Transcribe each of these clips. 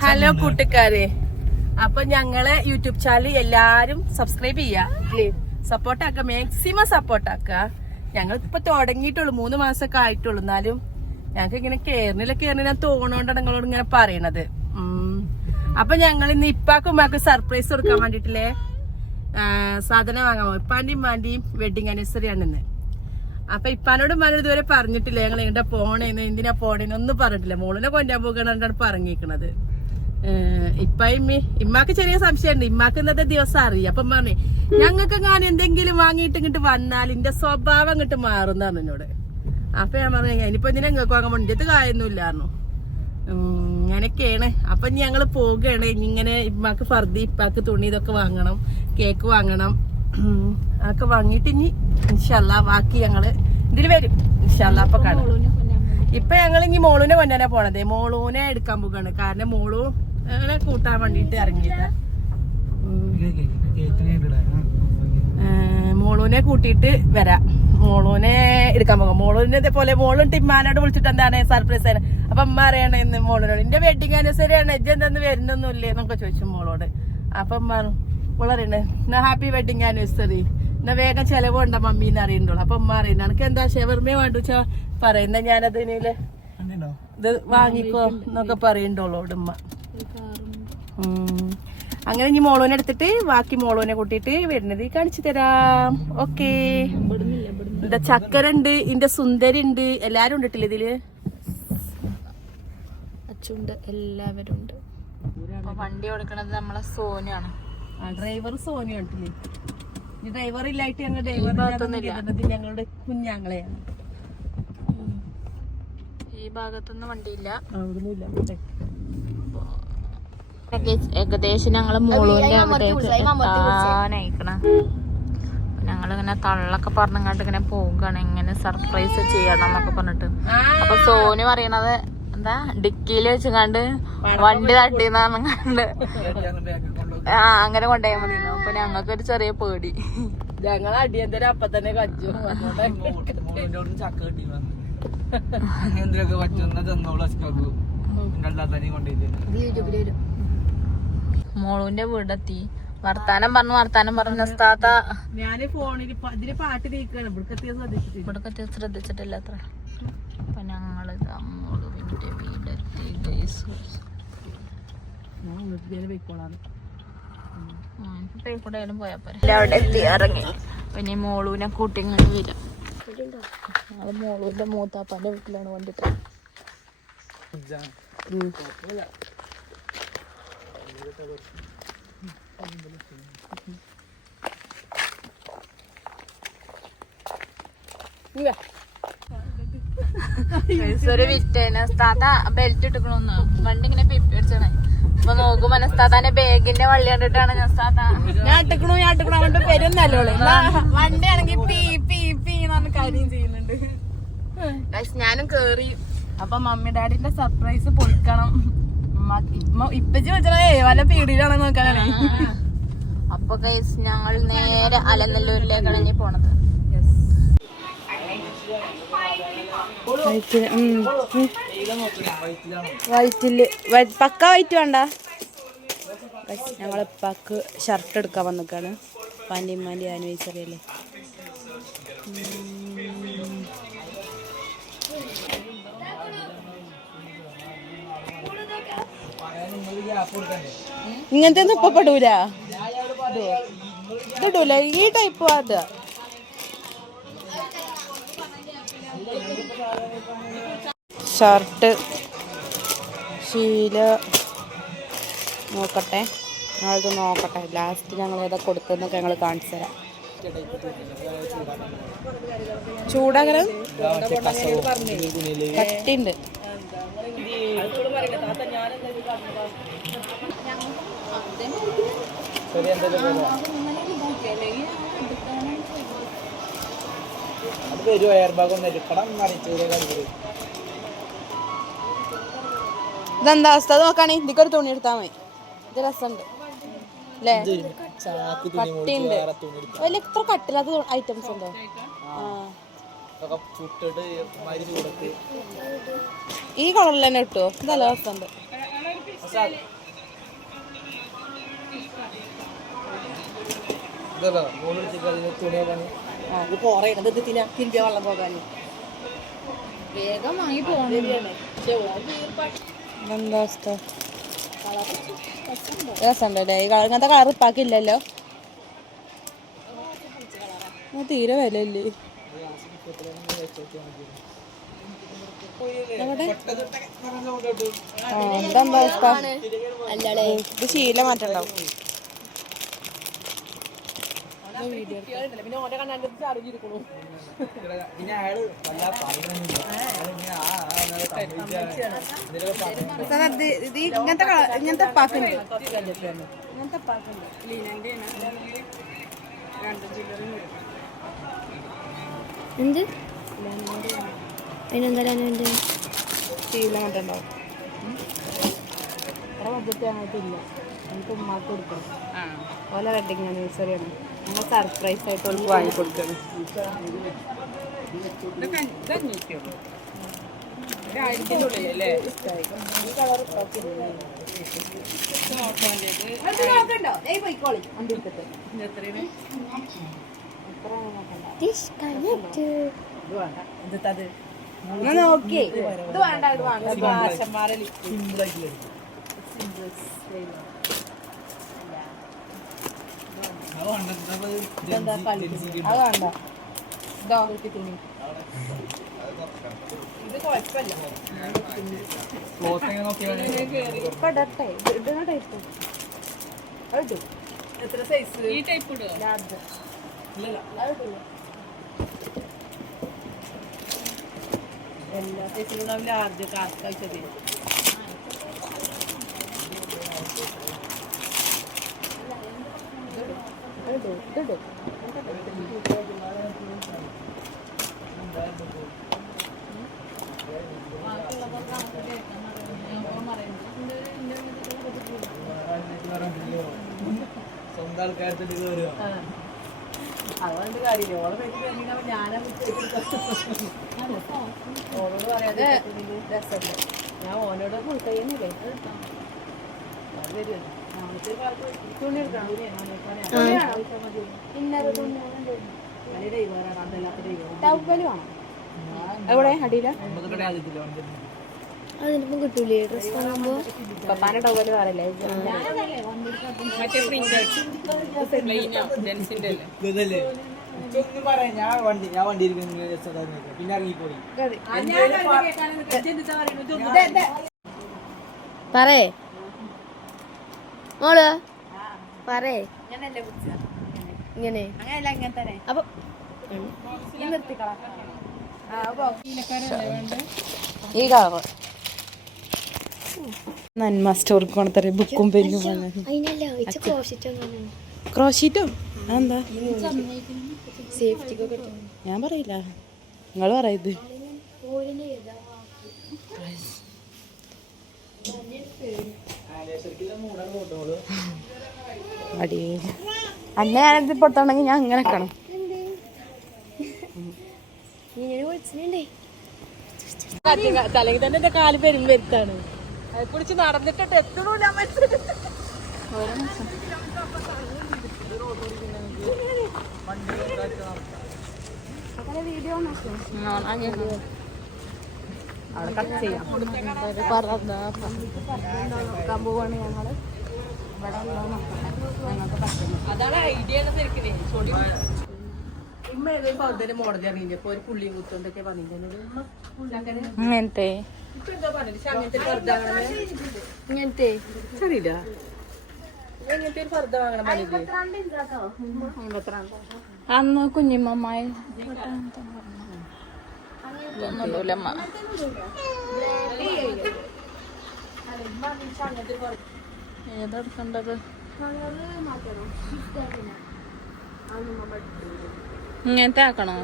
Hello കൂട്ടുകാരെ. അപ്പൊ ഞങ്ങളെ യൂട്യൂബ് ചാനൽ എല്ലാരും സബ്സ്ക്രൈബ് ചെയ്യാ സപ്പോർട്ട് ആക്ക മാക്സിമം സപ്പോർട്ട് ആക്ക ഞങ്ങൾ ഇപ്പൊ തുടങ്ങിയിട്ടുള്ളൂ മൂന്ന് മാസമൊക്കെ ആയിട്ടുള്ളൂ. എന്നാലും ഞങ്ങൾക്ക് ഇങ്ങനെ കേരളിലെ ഞാൻ തോന്നോണ്ടാണ് നിങ്ങളോട് ഇങ്ങനെ പറയണത്. അപ്പൊ ഞങ്ങൾ ഇന്ന് ഇപ്പാക്കും ഉമ്മാക്കും സർപ്രൈസ് കൊടുക്കാൻ വേണ്ടിട്ടില്ലേ? സാധനം വാങ്ങാൻ പോകും ഇപ്പാന്റെയും ഉമ്മാന്റെയും വെഡിങ് ആനിവേഴ്സറി ആണ് ഇന്ന്. അപ്പൊ ഇപ്പാനോട് ഉമ്മാനോട് ഇതുവരെ പറഞ്ഞിട്ടില്ല ഞങ്ങൾ എങ്ങോട്ടാ പോണേന്ന്? എന്തിനാ പോണേന്ന്? ഒന്നും പറഞ്ഞിട്ടില്ല. മോളിനെ കൊണ്ടാൻ പോകണെന്നാണ് പറഞ്ഞിരിക്കണത്. ഇപ്പ ഇമ്മി ഇമ്മാക്ക് ചെറിയ സംശയമുണ്ട്. ഇമ്മാക്ക് ഇന്നത്തെ ദിവസം അറിയാം. അപ്പൊ പറഞ്ഞു ഞങ്ങൾക്ക് ഞാൻ എന്തെങ്കിലും വാങ്ങിയിട്ട് ഇങ്ങോട്ട് വന്നാൽ എന്റെ സ്വഭാവം ഇങ്ങോട്ട് മാറുന്നാണ് എന്നോട് അപ്പൊ ഞാൻ പറഞ്ഞു ഇനിയിപ്പോ ഇതിനെ നിങ്ങൾക്ക് വാങ്ങാൻ വേണ്ടിയത് കായൊന്നുമില്ലായിരുന്നു അങ്ങനെയൊക്കെയാണ് അപ്പൊ ഇനി ഞങ്ങൾ പോകുകയാണ് ഇങ്ങനെ ഇമ്മാക്ക് ഫർദി ഇപ്പാക്ക് തുണി ഇതൊക്കെ വാങ്ങണം കേക്ക് വാങ്ങണം അതൊക്കെ വാങ്ങിയിട്ട് ഇനി ഇൻഷല്ല ബാക്കി ഞങ്ങൾ ഇതിൽ വരും. ഇൻഷല്ല അപ്പൊ കാണും. ഇപ്പൊ ഞങ്ങൾ ഇനി മോളൂനെ കൊണ്ടാനാ പോണത്. മോളൂനെ എടുക്കാൻ പോകാണ് കാരണം മോളു അങ്ങനെ കൂട്ടാൻ വേണ്ടിട്ട് ഇറങ്ങിയത്. മോളൂനെ കൂട്ടിയിട്ട് വരാം. മോളൂനെ എടുക്കാൻ പോകാം. മോളൂനെ ഇതേപോലെ മോളും ടിമ്മാനോട് വിളിച്ചിട്ട് എന്താണ് സർപ്രൈസ് ആണ്. അപ്പൊ അമ്മ അറിയണ ഇന്ന് മോളിനോട് എന്റെ വെഡിങ് ആനിവേഴ്സറി ആണ്. എജ്ജ് എന്തെന്ന് വരുന്നൊന്നുമില്ലേ? എന്നൊക്കെ ചോദിച്ചു മോളോട്. അപ്പൊ അമ്മ മോളറിയണ എന്നാ ഹാപ്പി വെഡിങ് ആനിവേഴ്സറി എന്നാ വേഗം ചെലവ് ചെലവുണ്ട മമ്മീന്ന് അറിയണ്ടോളൂ അപ്പൊ അമ്മ അറിയണ്ട എനിക്ക് എന്താ ഷെവർമേ വേണ്ടു? വെച്ചാ പറയുന്ന ഞാനത് ഇനിയിൽ ഇത് വാങ്ങിക്കോ എന്നൊക്കെ പറയണ്ടോളൂ ഉമ്മ. അങ്ങനെ ഇനി മോളോനെ എടുത്തിട്ട് ബാക്കി മോളോനെ കൂട്ടിയിട്ട് വരുന്നത് കാണിച്ചു തരാം. ഓക്കെ എന്താ ചക്കര ഉണ്ട് ഇന്റെ സുന്ദരി ഉണ്ട് എല്ലാരും ഉണ്ടിട്ടില്ല ഇതിൽ? അച്ചുണ്ട് എല്ലാവരും ഉണ്ട്. വണ്ടി കൊടുക്കണത് നമ്മളെ സോനാണ് ആ ഡ്രൈവർ സോനി ഉണ്ടല്ലേ ഡ്രൈവർ ഇല്ലായിട്ട് ഞങ്ങൾ ഡ്രൈവർ ഞങ്ങളുടെ കുഞ്ഞാങ്ങളെയാണ്. ഈ ഭാഗത്തൊന്നും വണ്ടിയില്ല. അവിടുന്ന് ഇല്ല. ഏകദേശ- ഞങ്ങൾ മോളൂന്റെ ഞങ്ങളിങ്ങനെ തള്ളൊക്കെ പറഞ്ഞങ്ങാണ്ട് ഇങ്ങനെ പോവുകയാണ്. ഇങ്ങനെ സർപ്രൈസ് ചെയ്യണം എന്നൊക്കെ പറഞ്ഞിട്ട്. അപ്പൊ സോനു പറയണത് എന്താ? ഡിക്കിയിൽ വെച്ചുകൊണ്ട് വണ്ടി തട്ടിന്ന് ആ അങ്ങനെ കൊണ്ടുപോയാൽ മതി അപ്പൊ ഞങ്ങൾക്ക് ഒരു ചെറിയ പേടി. ഞങ്ങൾ അടിയന്തരം അപ്പൊ തന്നെ കച്ചു ചക്ക കിട്ടി എന്തൊക്കെ പറ്റുന്ന തന്നോളൂ കൊണ്ടേ യൂട്യൂബിൽ കൊണ്ടിട്ട് മോളുവിന്റെ വീടെത്തി. വർത്താനം പറഞ്ഞു വർത്താനം പറഞ്ഞു. താത്ത ഞാൻ ഫോണിൽ പാട്ട് ശ്രദ്ധിച്ചിട്ടില്ല. അത്ര. അപ്പൊ ഞങ്ങൾ മോളുവിന്റെ വീടെത്തി. പോയാ പോരെ. അവിടെ എത്തി ഇറങ്ങി. പിന്നെ മോളുവിനെ കൂട്ടിങ്ങോട്ട് വരാം. ഞങ്ങൾ മോളുവിന്റെ മൂത്താപ്പാന്റെ വീട്ടിലാണ് വന്നിട്ട്. ഒരു വിറ്റേന. താത്ത ബെൽറ്റ് ഇട്ടിക്കണോന്ന്. വണ്ടി ഇങ്ങനെ പിപ്പി അടിച്ചണേ അപ്പൊ നോക്കും മനസ്താത്താന്റെ ബാഗിന്റെ വള്ളി കണ്ടിട്ടാണ് ഞാൻ താത്ത ഞാൻ ഇട്ടിക്കണു ഞാൻ ഇട്ടിക്കണു. അങ്ങോട്ട് വരുന്നല്ലോ വണ്ടി ആണെങ്കിൽ പീ പീ പീ എന്ന് കാര്യം ചെയ്യുന്നുണ്ട്. ഞാനും കേറി. അപ്പൊ മമ്മി ഡാഡിന്റെ സർപ്രൈസ് പൊളിക്കണം. ഇപ്പച്ചി വെച്ചേ വല്ല പീടിയിലാണോ നോക്കാനാണ്. അപ്പൊ ഗൈസ് ഞങ്ങൾ നേരെ അലനല്ലൂരിലേക്കാണ് ഇനി പോണത്. വൈറ്റിൽ പക്ക വൈറ്റ് വേണ്ട. ഞങ്ങളെ പക്ക് ഷർട്ട് എടുക്കാൻ വന്നിക്കാണ്. പാന്റിമാന്റെ ആനിവേഴ്സറി അല്ലേ. ഇങ്ങനത്തെ ഒന്നും ഇപ്പൊ പെടൂല. ഇത് ഇതിടൂല ഈ ടൈപ്പ് അത് ഷർട്ട് ശീല. നോക്കട്ടെ. ഞങ്ങളത് നോക്കട്ടെ. ലാസ്റ്റ് ഞങ്ങൾ ഏതാ കൊടുത്തതെന്നൊക്കെ ഞങ്ങൾ കാണിച്ചു തരാം. ചൂടാകരം കട്ടിണ്ട്. അത് വരും എയർ ബാഗ് ഒന്ന് എടുക്കണം മറിച്ചൂടെ കളിക്കരുത് ഇതെന്താ അവസ്ഥ? അത് നോക്കാണെ. ഇതിക്കൊരു തുണി എടുത്താൽ മതി. ഇത് രസമുണ്ട്. അല്ലേ? ചാക്ക് കട്ടിണ്ട് വലിയ ഇത്ര കട്ടില്ലാത്ത ഐറ്റംസ് ഉണ്ടോ? ഈ കളറിൽ തന്നെ കിട്ടുമോ ഇതല്ല രസമുണ്ട്. ഇത് വെള്ളം പോകാൻ വേഗം വാങ്ങി പോകണം എന്താ അവസ്ഥ? രസമുണ്ടല്ലേ ഈ കളർ ഇങ്ങനത്തെ കളർ ഇപ്പാക്കില്ലല്ലോ? തീരെ വിലയില്ലേ? എന്താ അവസ്ഥ? ഇത് ശീല മാറ്റണ്ടാവും. പിന്നെ ഓന്റെ കണ്ടാണ്ട് അറിഞ്ഞിരിക്കണു പിന്നെ അയാൾ. ഇത് ഇങ്ങനത്തെ ഇങ്ങനത്തെ പാക്കുണ്ട് ഇങ്ങനത്തെ പാക്കുണ്ട് എന്ത് അതിനെന്താ എന്ത്? ശീല മാറ്റുണ്ടാവും അത്ര ബഡ്ജറ്റ് ഞങ്ങൾക്കില്ല നമുക്ക് ഉമ്മാക്ക് കൊടുക്കണം. ഓല വെഡിങ് ആനിവേഴ്സറിയാണ് നമ്മൾ സർപ്രൈസ് ആയിട്ട് അവൾക്ക് വാങ്ങി കൊടുക്കണം നോക്കിയേ. ഇത് വേണ്ട ഇത് വേണ്ട. ഇത് ആശന്മാരെ സിമ്പിൾ ആയിട്ടുള്ള എത്ര സൈസ് ഈ ടൈപ്പ് ലാർജ് എല്ലാ സൈസിലും ലാർജ് കാഴ്ചത് സ്വന്തം ആൾക്കാരുടെ ഇത് വരുവാ അതുകൊണ്ട് കാര്യമില്ല ഓളെ പറ്റി കഴിഞ്ഞാൽ ഞാനത് ഓളോട് പറയാതെ രസമല്ലേ ഞാൻ ഓനോട് ഫുൾ അത് വരും. എവിടെ അടിയില അതിനിപ്പം കിട്ടൂലേ ഡ്രസ് വാങ്ങുമ്പോ പപ്പാന ടവൽ പറയല്ലേ പറയാം ഞാൻ വണ്ടി ഞാൻ വണ്ടി ഇരിക്കുന്ന രസമായിരുന്നു പിന്നെ ഇറങ്ങിപ്പോയി പറയേ മോൾ? പറയേ. ഇങ്ങനെ. അപ്പൊ ഈ കളറ് നന്മ സ്റ്റോർക്ക് കൊണ്ടത്തറ ബുക്കും പെന്നും ക്രോഷിറ്റ് കിട്ടും. ഞാൻ പറയില്ല. നിങ്ങൾ പറയത് അടി. അന്നെ ഞാനിത് ഞാൻ അങ്ങനെ കാണും തലയിൽ തന്നെ എന്റെ കാൽ പെരും വരുത്താണ്. അത് കുടിച്ച് നടന്നിട്ട് എത്തണൂല അവിടെ കട്ട് ചെയ്യാം. നോക്കാൻ പോവാണ് ഞങ്ങൾ. ഇങ്ങനത്തെ. വാങ്ങണം പറഞ്ഞില്ലേ? അന്ന് കുഞ്ഞിമ്മമായി ഒന്നുമില്ലമ്മ ഏതെടുക്കണ്ടത് ഇങ്ങനത്തെ ആക്കണോ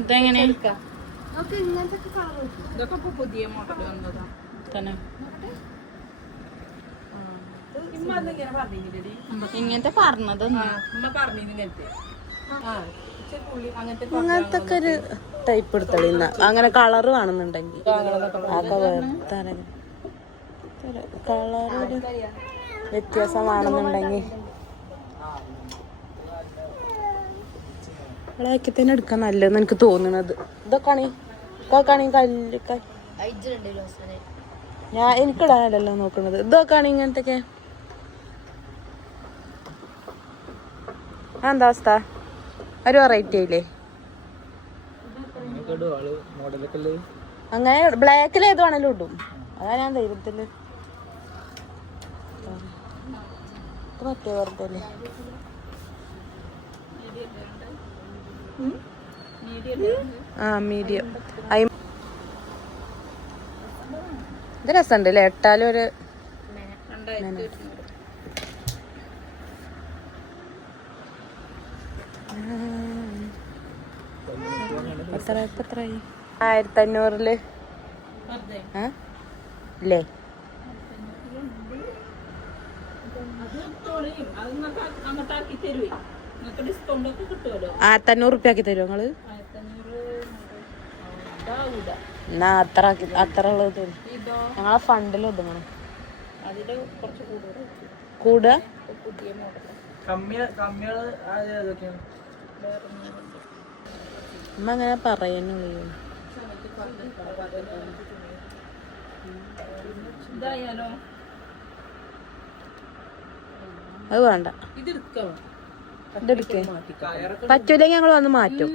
ഇതെങ്ങനെ ഇതൊക്കെ പുതിയ മോഡൽ വന്നതാ തന്നെ ഇമ്മ അന്ന് ഇങ്ങനെ പറഞ്ഞില്ലേ ഇങ്ങനത്തെ പറഞ്ഞത് ആ അങ്ങനത്തെ ഒരു ടൈപ്പ് എടുത്തളിന്ന അങ്ങനെ കളർ കാണുന്നുണ്ടെങ്കിൽ അതൊക്കെ വേറെ കളർ ഒരു വ്യത്യാസമാണെന്നുണ്ടെങ്കിൽ. ബ്ലാക്കിൽ തന്നെ എടുക്കാൻ നല്ലതെന്ന് എനിക്ക് തോന്നുന്നത്. ഇതൊക്കെയാണ് ഇതൊക്കെയാണ് കല്ല് ഞാൻ എനിക്കിടാനല്ലോ നോക്കുന്നത് ഇതൊക്കെയാണ് ഇങ്ങനത്തെ എന്താ അവസ്ഥ? ഒരു വെറൈറ്റി ആയില്ലേ? അങ്ങനെ ബ്ലാക്കിൽ ഏത് വേണേലും ഇടും. അതാ ഞാൻ ധൈര്യത്തിൽ ഇത് മറ്റേ വെറുതെ അല്ലേ? ആ മീഡിയം ഇത് രസമുണ്ട് അല്ലേ? എട്ടാലും ഒരു എത്ര എത്രയായി? ആയിരത്തി അഞ്ഞൂറിൽ ആ? ഇല്ലേ? ആയിരത്തി അഞ്ഞൂറ് റുപ്യ ആക്കി തരുമോ നിങ്ങൾ എന്നാ അത്ര ആക്കി- അത്ര ഉള്ളത് തരും. ഞങ്ങളെ ഫണ്ടിൽ ഒതുങ്ങണം. കൂടുക? അമ്മ അങ്ങനെ പറയുന്നുള്ളൂ അത് വേണ്ട. ഇതെടുക്കേ? പറ്റൂലെങ്കിൽ ഞങ്ങൾ വന്ന് മാറ്റും.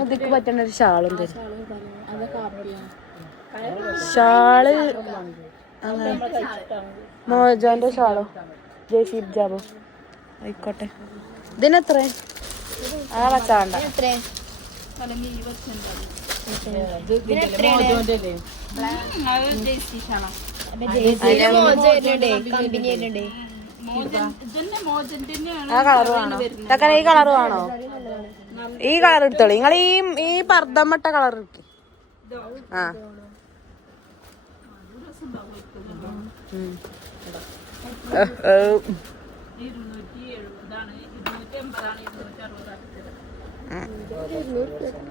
ഇതിക്ക് പറ്റുന്ന ഒരു ഷാളും തരും. ഷാൾ അങ്ങനെ മോജോന്റെ ഷാളോ? ജയ്സീബ് ജാബോ. ആയിക്കോട്ടെ. ഇതിനെത്ര? ആ വച്ചാണ്ട ആ കളർ വേണോ? തക്കന ഈ കളർ വേണോ? ഈ കളർ എടുത്തോളൂ. നിങ്ങൾ ഈ ഈ പർദ്ദമ്മട്ട കളർ എടുക്ക്. ആ.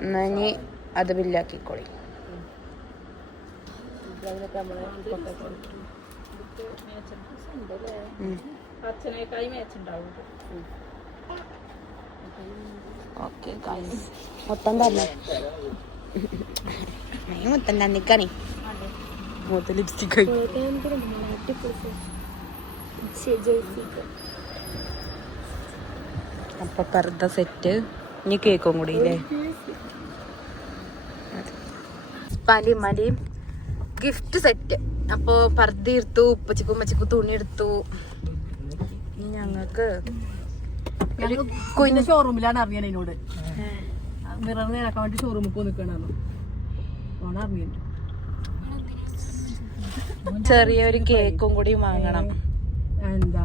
എന്നാ ഇനി അത് ബില്ലാക്കിക്കോളി. ഓക്കെ മൊത്തം തന്നെ. മൊത്തം തന്നിക്കണേ മൊത്തം ലിപ്സ്റ്റിക് അപ്പൊ പർദ്ദ സെറ്റ്. ഇനി കേക്കും കൂടി ഇല്ലേ? പലി മലിയും ഗിഫ്റ്റ് സെറ്റ്. അപ്പൊ പർദ്ദ എടുത്തു ഉപ്പച്ചിക്കും ഉമ്മച്ചിക്കും തുണി എടുത്തു. ഇനി ഞങ്ങക്ക് കുഞ്ഞ ഷോറൂമിലാണ് അറിയാൻ എന്നോട്. മിറർ നേടാക്കാൻ വേണ്ടി ഷോറൂമിൽ പോയി നിൽക്കണു ഓണ അറിഞ്ഞു ചെറിയൊരു കേക്കും കൂടി വാങ്ങണം. എന്താ?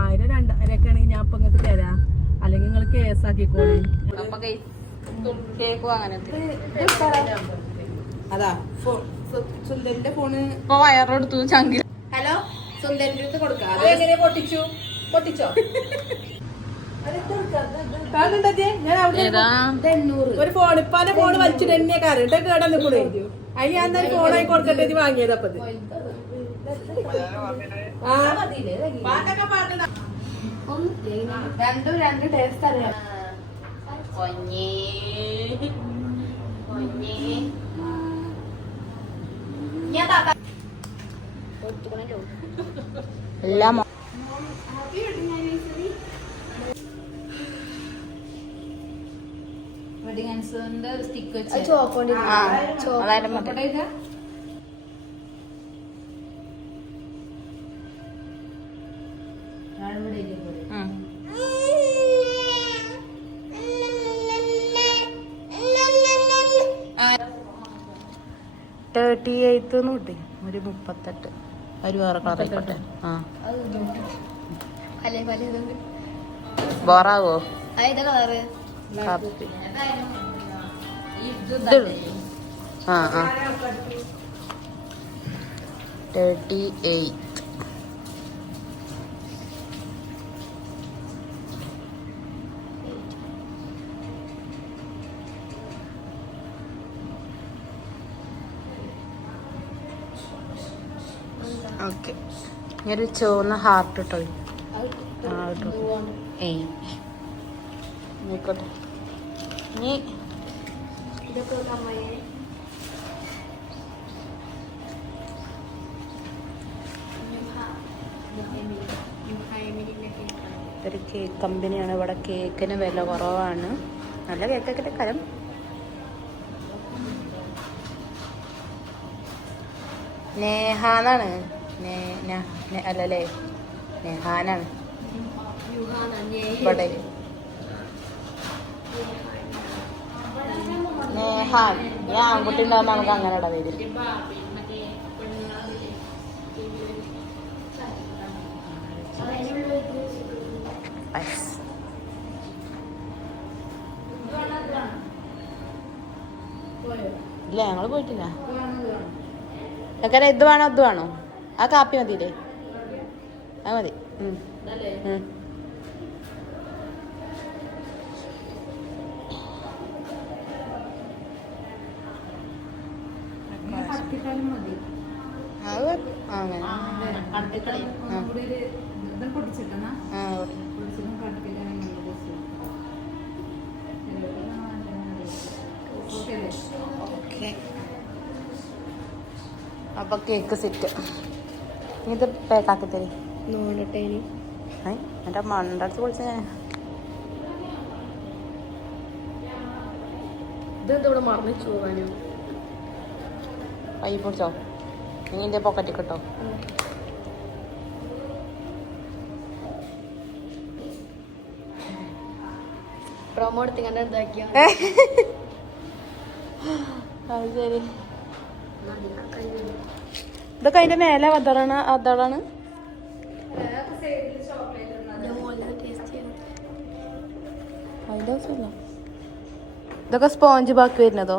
ആയിരം രണ്ടായിരം ആണെങ്കിൽ ഞാൻ ഇപ്പൊ നിങ്ങൾക്ക് തരാം. അല്ലെങ്കിൽ നിങ്ങൾ കേസ് ആക്കിക്കോളി. അതാ സുന്ദരിന്റെ ഫോണ്. ഇപ്പൊ വയറെടുത്തു ചങ്കിൽ ഹലോ സുന്ദരിന്റെ അടുത്ത് കൊടുക്കാം. പൊട്ടിച്ചു? പൊട്ടിച്ചോ? ഒരു ഫോൺ ഇപ്പാന്റെ ഫോൺ വലിച്ചിട്ട് എന്നെ കാര്യം കേടാ നിൽക്കണേ അതിന് ഞാൻ ഫോണായി കൊടുക്കട്ടെ വാങ്ങിയത് അപ്പൊ ഇത്. ആ. പാട്ടൊക്കെ പാടണ്ട. രണ്ടും രണ്ട് ടേസ്റ്റ് അറിയാം എല്ലാം ചോപ്പോണ്ടി ആ അതായത് മതി ഉം. തേർട്ടി എയ്ത്ത് കൂട്ടി. ഒരു മുപ്പത്തെട്ട്. ഒരു വേറെ കളറായിക്കോട്ടെ ആ. ബോറാവോ? കാപ്പി. ആ ആ. Thirty eight okay. ഒരു ചുവന്ന ഹാർട്ട് കേട്ടോ ഒരു കേക്ക് കമ്പനിയാണ്. ഇവിടെ കേക്കിന് വില കുറവാണ്. നല്ല കേക്കൊക്കെ കരം? നേഹാന്നാണ്. നേ ന- നെ- അല്ലല്ലേ? നെഹാനാണ്. ആൺകുട്ടി ഉണ്ടാകുമ്പോൾ നമുക്ക് അങ്ങനെ ഇട വരും. ഇല്ല ഞങ്ങൾ പോയിട്ടില്ല. ഇത് വേണോ ഇത് വേണോ? ആ കാപ്പി മതിയില്ലേ? അത് മതി. ഓക്കേ. അപ്പൊ കേക്ക് സെറ്റ്. ഇത് പാക്കാക്കി തരും. നോടട്ടേന് എന്റെ മണ്ട അടുത്ത് വിളിച്ച ഞാൻ. ഇതെന്തോടെ മറന്നു പോകാനോ കൈ പിടിച്ചോ? നീ എന്റെ പോക്കറ്റിൽ കിട്ടോ? പ്രൊമോ എടുത്തിങ്ങനെ എന്താക്കിയ? അത് ശരി. ഇതൊക്കെ അതിന്റെ മേലെ അതളാണ്. അതളാണ് ഇതൊക്കെ സ്പോഞ്ച് ബാക്കി വരുന്നതോ?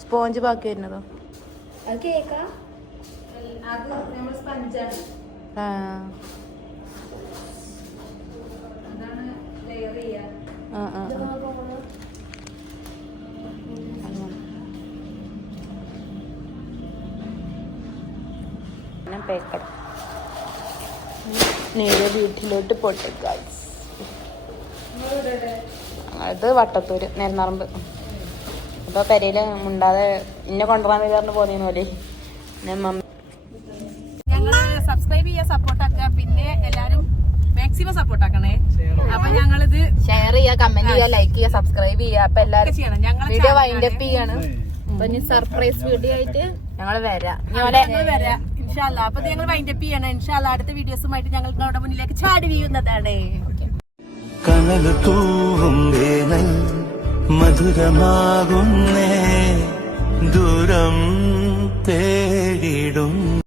സ്പോഞ്ച് ബാക്കി വരുന്നതോ? ആ. ആ ആ. പേക്കട നേരെ വീട്ടിലോട്ട് പോട്ടെ ഗൈസ് അത് വട്ടത്തൂര് നേർന്നറമ്പ് അപ്പൊ പെരയിൽ മുണ്ടാതെ ഇന്നെ കൊണ്ടുപോകാൻ വേണ്ടി പോന്നു പോന്നേന്ന് പോലെ ഞങ്ങൾ സബ്സ്ക്രൈബ് ചെയ്യുക സപ്പോർട്ട് ആക്കുക പിന്നെ എല്ലാരും മാക്സിമം സപ്പോർട്ട് ആക്കണേ. അപ്പൊ ഞങ്ങളിത് ഷെയർ ചെയ്യുക കമന്റ് ചെയ്യുക ലൈക്ക് ചെയ്യുക സബ്സ്ക്രൈബ് ചെയ്യുക അപ്പൊ എല്ലാവരും ചെയ്യണം. ഞങ്ങളെ വീഡിയോ channel വൈൻഡ് അപ്പ് ചെയ്യാണ് സർപ്രൈസ് വീഡിയോ ആയിട്ട് ഞങ്ങൾ വരാം. ഞങ്ങൾ വരാം. ഇൻഷാല്ല. അപ്പൊ ഞങ്ങൾ വൈൻഡ് അപ്പ് ചെയ്യണം. ഇൻഷാല്ല. അടുത്ത വീഡിയോസുമായിട്ട് ഞങ്ങൾ നിങ്ങളുടെ മുന്നിലേക്ക് ചാടി വീഴുന്നതാണ്. കനൽ തൂവും വേനൽ മധുരമാകുന്നേ ദൂരം തേടിടും.